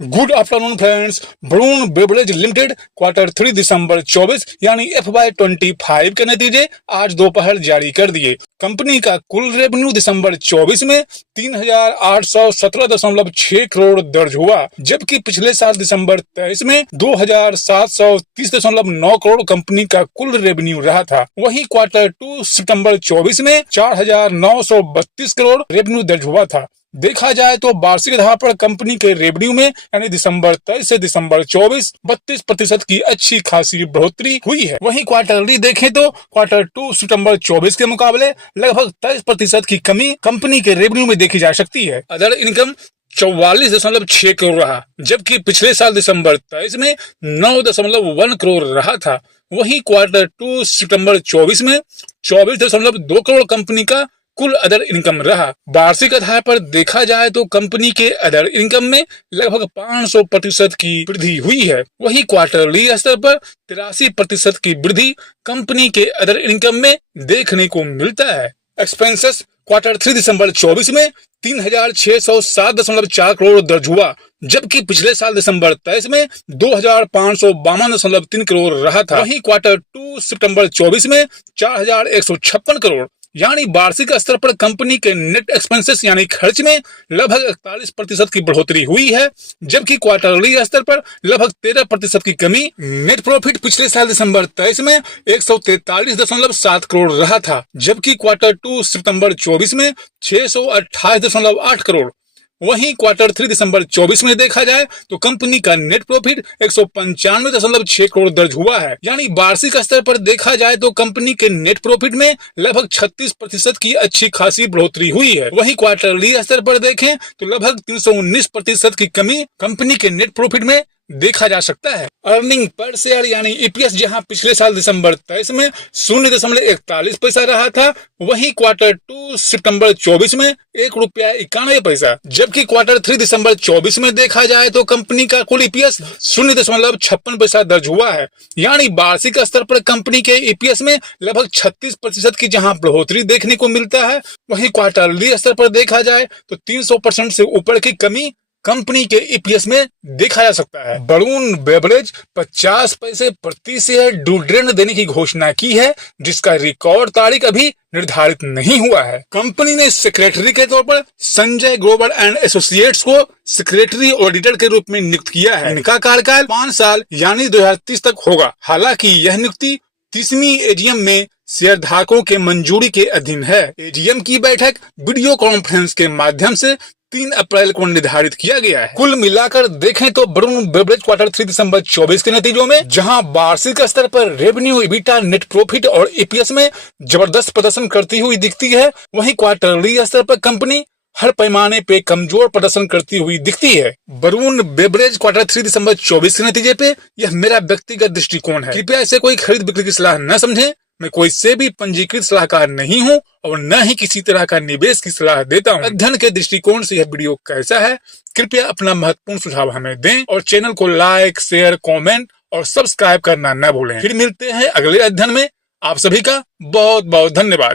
Good afternoon friends. Varun beverage limited Q3 दिसंबर 24 यानी FY25 के नतीजे आज दोपहर जारी कर दिए। कंपनी का कुल रेवेन्यू दिसंबर 24 में 3,817.6 करोड़ दर्ज हुआ, जबकि पिछले साल दिसंबर 23 में 2,730.9 करोड़ कंपनी का कुल रेवेन्यू रहा था। वहीं Q2 सितंबर 24 में 4,932 करोड़ रेवेन्यू दर्ज हुआ था। देखा जाए तो वार्षिक आधार पर कंपनी के रेवेन्यू में यानी दिसंबर 23 से दिसंबर 24 32% की अच्छी खासी बढ़ोतरी हुई है। वहीं क्वार्टरली देखें तो Q2 सितंबर 24 के मुकाबले लगभग 23% की कमी कंपनी के रेवेन्यू में देखी जा सकती है। अदर इनकम 44.6 करोड़ रहा, जबकि पिछले साल दिसंबर 23 में 9.1 करोड़ रहा था। वहीं Q2 सितंबर 24 में 24.2 करोड़ कंपनी का कुल अदर इनकम रहा। वार्षिक आधार पर देखा जाए तो कंपनी के अदर इनकम में लगभग 500% की वृद्धि हुई है। वहीं क्वार्टरली स्तर पर 83% की वृद्धि कंपनी के अदर इनकम में देखने को मिलता है। एक्सपेंसेस Q3 दिसंबर 24 में 3,607.4 करोड़ दर्ज हुआ, जबकि पिछले साल दिसंबर 23 में 2,552.3 करोड़ रहा था। वहीं Q2 सितंबर 24 में 4,156 करोड़ यानी वार्षिक स्तर पर कंपनी के नेट एक्सपेंसेस यानी खर्च में लगभग 41% की बढ़ोतरी हुई है, जबकि क्वार्टरली स्तर पर लगभग 13% की कमी। नेट प्रॉफिट पिछले साल दिसंबर 23 में 143.7 करोड़ रहा था, जबकि Q2 सितंबर 24 में 628.8 करोड़। वहीं Q3 दिसंबर 24 में देखा जाए तो कंपनी का नेट प्रॉफिट 195.6 करोड़ दर्ज हुआ है, यानी वार्षिक स्तर पर देखा जाए तो कंपनी के नेट प्रॉफिट में लगभग 36% की अच्छी खासी बढ़ोतरी हुई है। वहीं क्वार्टरली स्तर पर देखें तो लगभग 319% की कमी कंपनी के नेट प्रॉफिट में देखा जा सकता है। अर्निंग पर शेयर यानी EPS जहां पिछले साल दिसंबर 23 में 0.41 पैसा रहा था, वहीं Q2 सितंबर 24 में ₹1.91, जबकि Q3 दिसंबर 24 में देखा जाए तो कंपनी का कुल EPS 0.56 पैसा दर्ज हुआ है, यानी वार्षिक स्तर पर कंपनी के EPS में लगभग 36% की जहां बढ़ोतरी देखने को मिलता है, वहीं क्वार्टरली स्तर पर देखा जाए तो 300% से ऊपर की कमी कंपनी के EPS में देखा जा सकता है। वरुण बेवरेज 50 पैसे प्रति शेयर डिविडेंड देने की घोषणा की है, जिसका रिकॉर्ड तारीख अभी निर्धारित नहीं हुआ है। कंपनी ने सेक्रेटरी के तौर पर संजय ग्रोवर एंड एसोसिएट्स को सेक्रेटरी ऑडिटर के रूप में नियुक्त किया है। इनका कार्यकाल 5 साल यानी 2030 तक होगा। हालांकि यह नियुक्ति 30वीं AGM में शेयर धारकों के मंजूरी के अधीन है। AGM की बैठक वीडियो कॉन्फ्रेंस के माध्यम से 3 अप्रैल को निर्धारित किया गया है। कुल मिलाकर देखें तो वरुण बेवरेज Q3 दिसंबर 24 के नतीजों में जहां वार्षिक स्तर पर रेवेन्यू, EBITDA, नेट प्रॉफिट और EPS में जबरदस्त प्रदर्शन करती हुई दिखती है, वहीं क्वार्टरली स्तर पर कंपनी हर पैमाने पे कमजोर प्रदर्शन करती हुई दिखती है। वरुण बेवरेज Q3 दिसंबर 24 के नतीजे पे यह मेरा व्यक्तिगत दृष्टिकोण है। कृपया इसे कोई खरीद बिक्री की सलाह न समझें। मैं कोई से भी पंजीकृत सलाहकार नहीं हूं और न ही किसी तरह का निवेश की सलाह देता हूं। अध्ययन के दृष्टिकोण से यह वीडियो कैसा है, कृपया अपना महत्वपूर्ण सुझाव हमें दें और चैनल को लाइक, शेयर, कमेंट और सब्सक्राइब करना न भूलें। फिर मिलते हैं अगले अध्ययन में। आप सभी का बहुत बहुत धन्यवाद।